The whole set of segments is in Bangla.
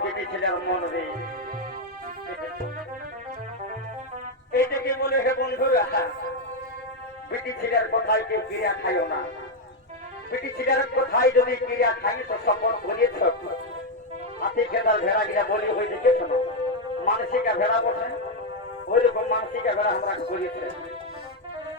হয় বেটি ছেলের মন রে। এইটাকে বলে হে বন্ধুরা, বেটি ছেলের কথায় কেউ ক্রিয়া খাইও না। বেটি ছেলের কথায় যদি ক্রিয়া খাই তো সকল বলিয়েছ হাতি খেদার ভেড়া গিরা বলি হয়ে দেখেছ না, মানসিকা ভেড়া বসে ওই রকম মানসিকা ভেড়া আমরা বলিয়েছে।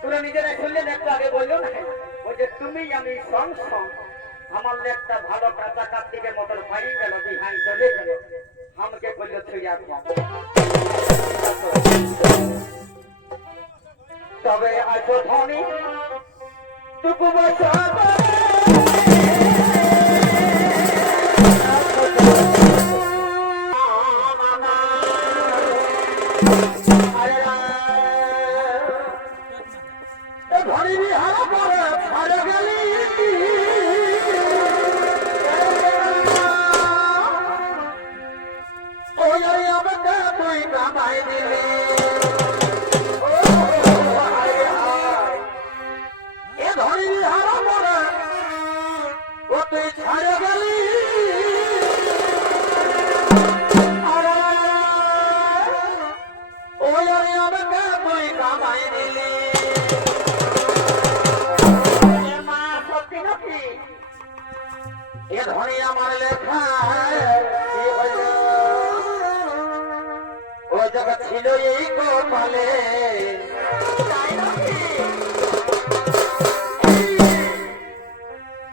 তোরা নিজেরা শুনলে একটা আগে বললো না, ওই যে তুমি আমি সং সং আমার একটা ভালো কাঁচা কার্তিকের মতন পাই গেল বিহাই চলে গেল আমাকে বললো ছুঁয়া তবে আসো ধনী টুকু বসা আমার লেখা ও জায়গা ছিল এই কপালে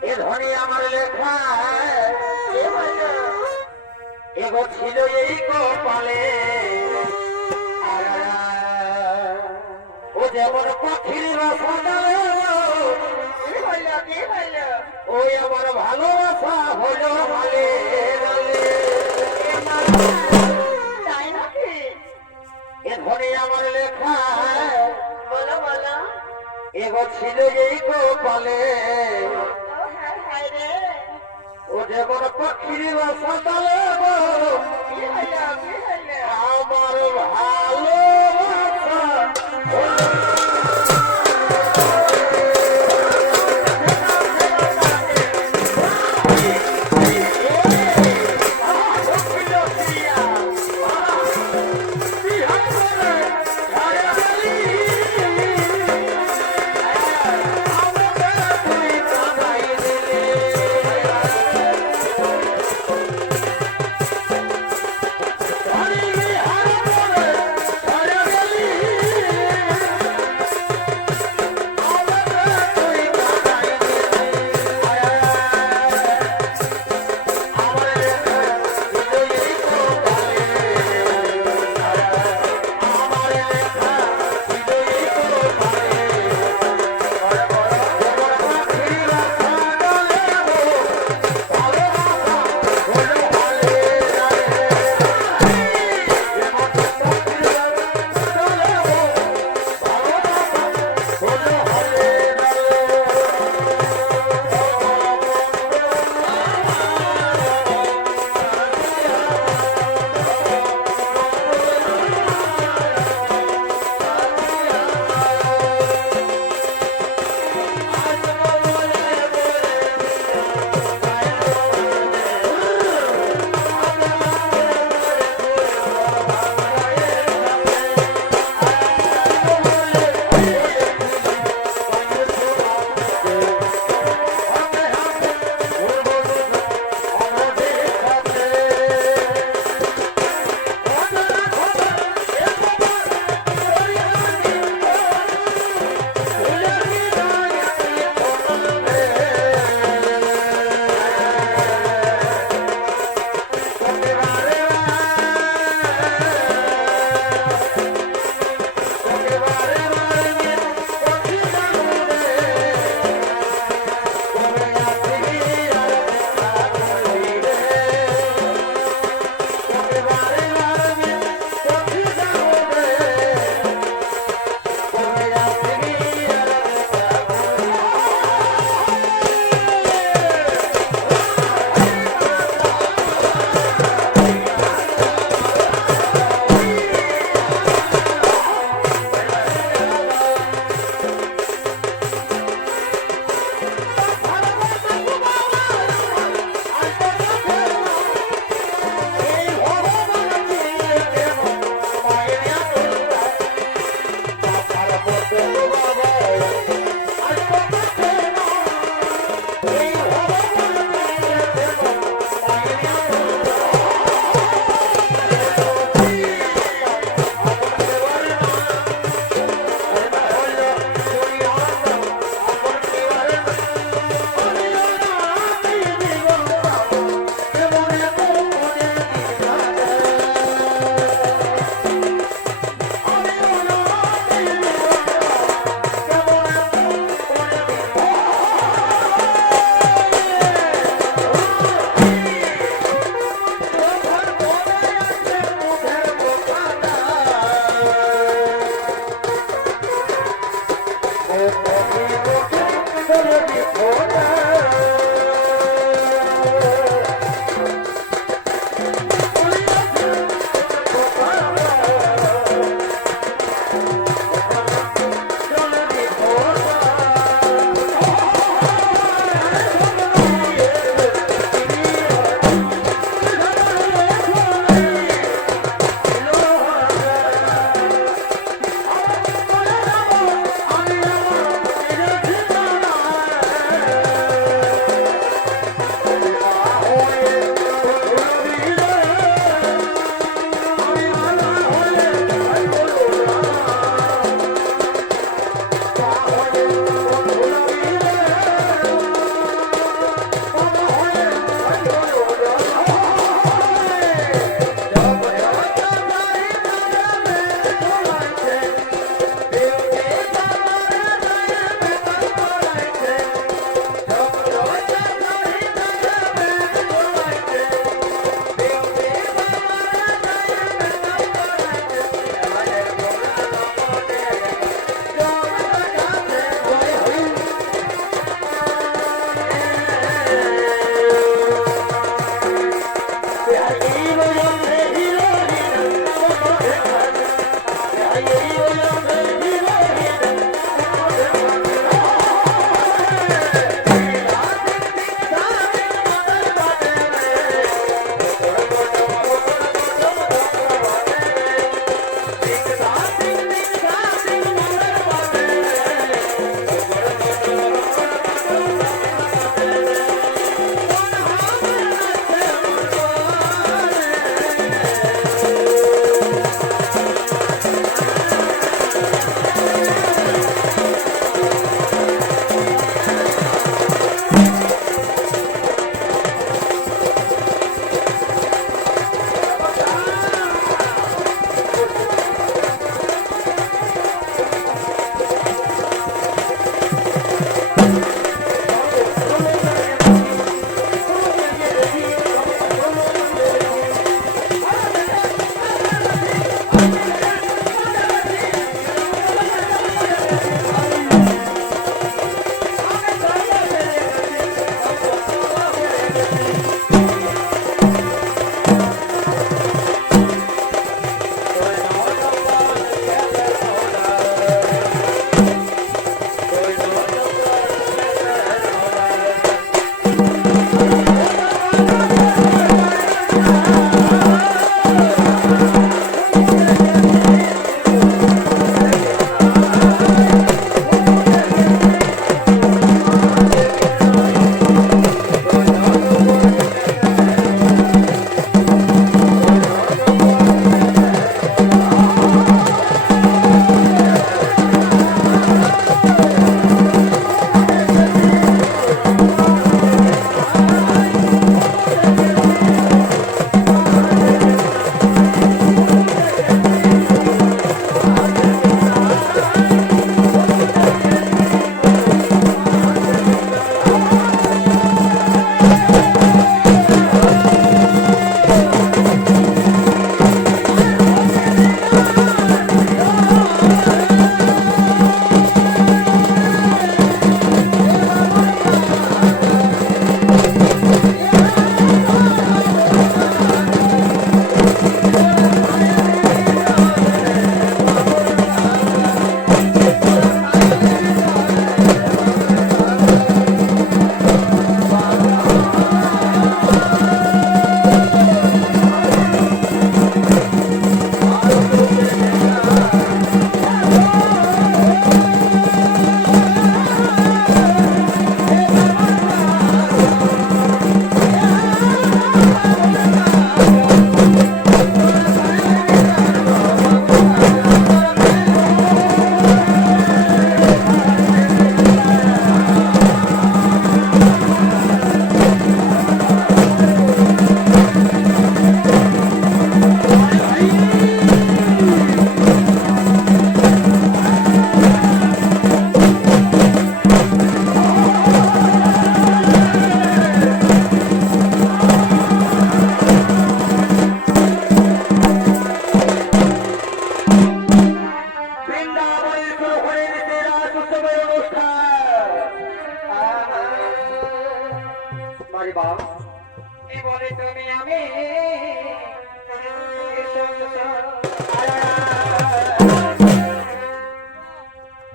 এ ধনী আমার লেখা এগো ছিল এই কপালে ও যেমন পাখির বাসাটালে ওই আমার ভালোবাসা হলো ভালে এখানে আমার লেখা বলো বলো এগো ছিল এই কপালে ও যেমন পাখির বাসা তালে আমার ভালোবাসা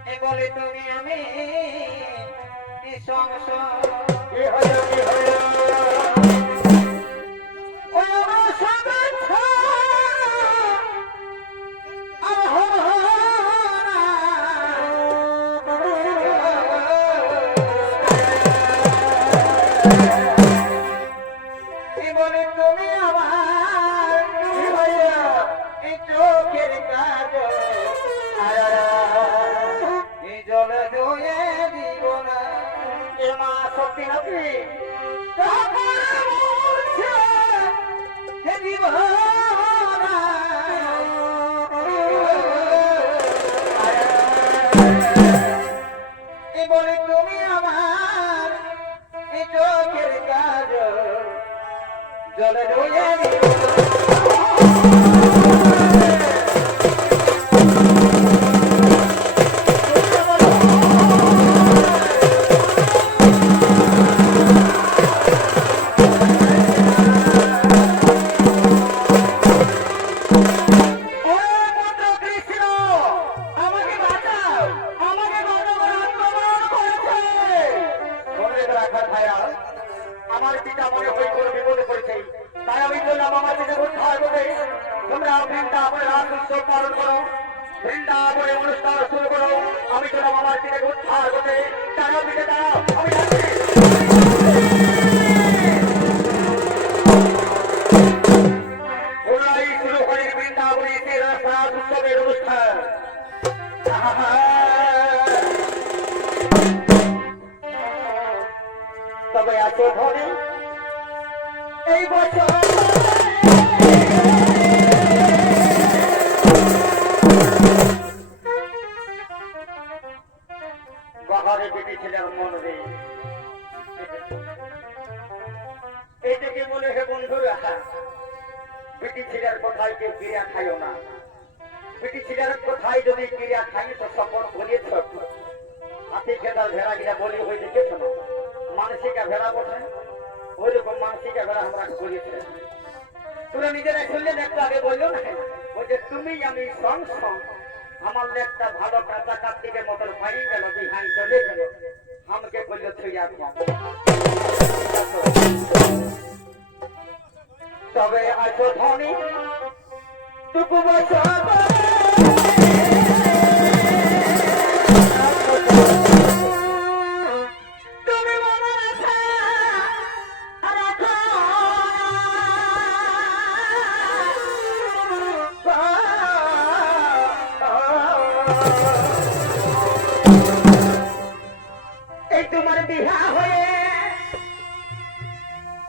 এ বলে তুমি আমি সংসার কি হলো কি হলো ও শুভেচ্ছা কি বলে তুমি আমার কি হইলো এই চোখের কাজল এই জলে ধুয়ে দিব না এ মা সত্যি নাকি কাপড় মুছে দিব না এই বলে তুমি আমার এই চোখের কাজল জলে ধুয়ে দিব ও পুত্র কৃষ্ণ আমাকে বাঁচাও আমাকে বাঁচাও আক্রমণ করেছে মনে রাখার ভাইয়া আমার পিতা মনে হয়ে কোনো বিপদে পড়েছে তাই আমি বললাম আমার পিতা উদ্ধার করতে তোমরা বৃন্দাবনে রাত উৎসব পালন করো বৃন্দাবনে অনুষ্ঠান শুরু করো আমি বললাম আমার পিতাকে উদ্ধার করতে তারা পিঠে দাঁড়াও আমি যাচ্ছি। ওরাই শুরু করে বৃন্দাবনে এসে রাত উৎসবের অনুষ্ঠান তবে আছো ধরে এই বছর বাহারে বেটি ছেলের মন রে এইটাকে বলে হে বন্ধুরা বেটি ছেলের কথায় কেউ ক্রিয়া খাইও না বেটি ছেলের কথায় যদি ক্রিয়া খাই তো সকল বলিয়েছ হাতি খেদার ভেড়া গিরা বলি হয়ে দেখেছ না মানসিকা ভেড়া বসে ওই রকম মানসিকা ভেড়া আমরা বলেছে তোরা নিজেরা শুনলেন একটু আগে বললো না ওই যে তুমি আমি সং সং আমার একটা ভালো কাঁচা কার্তিকের মতন পাই গেল যে হাই চলে গেল আমাকে বললো ছুঁয়া তবে আছো ধনী টুকু বছর তুমি মনে রাখো এই তোমার বিহা হয়ে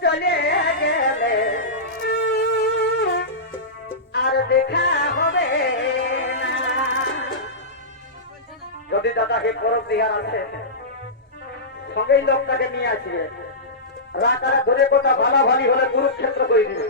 চলে গেলে আর দেখা হবে না। যদি দাদাকে পরব দিহার আছে সঙ্গেই লোকটাকে নিয়ে আসবে রাতারা ধরে কোথা ভালাভালি হলে কুরুক্ষেত্র করে দিবে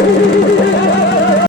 Yeah.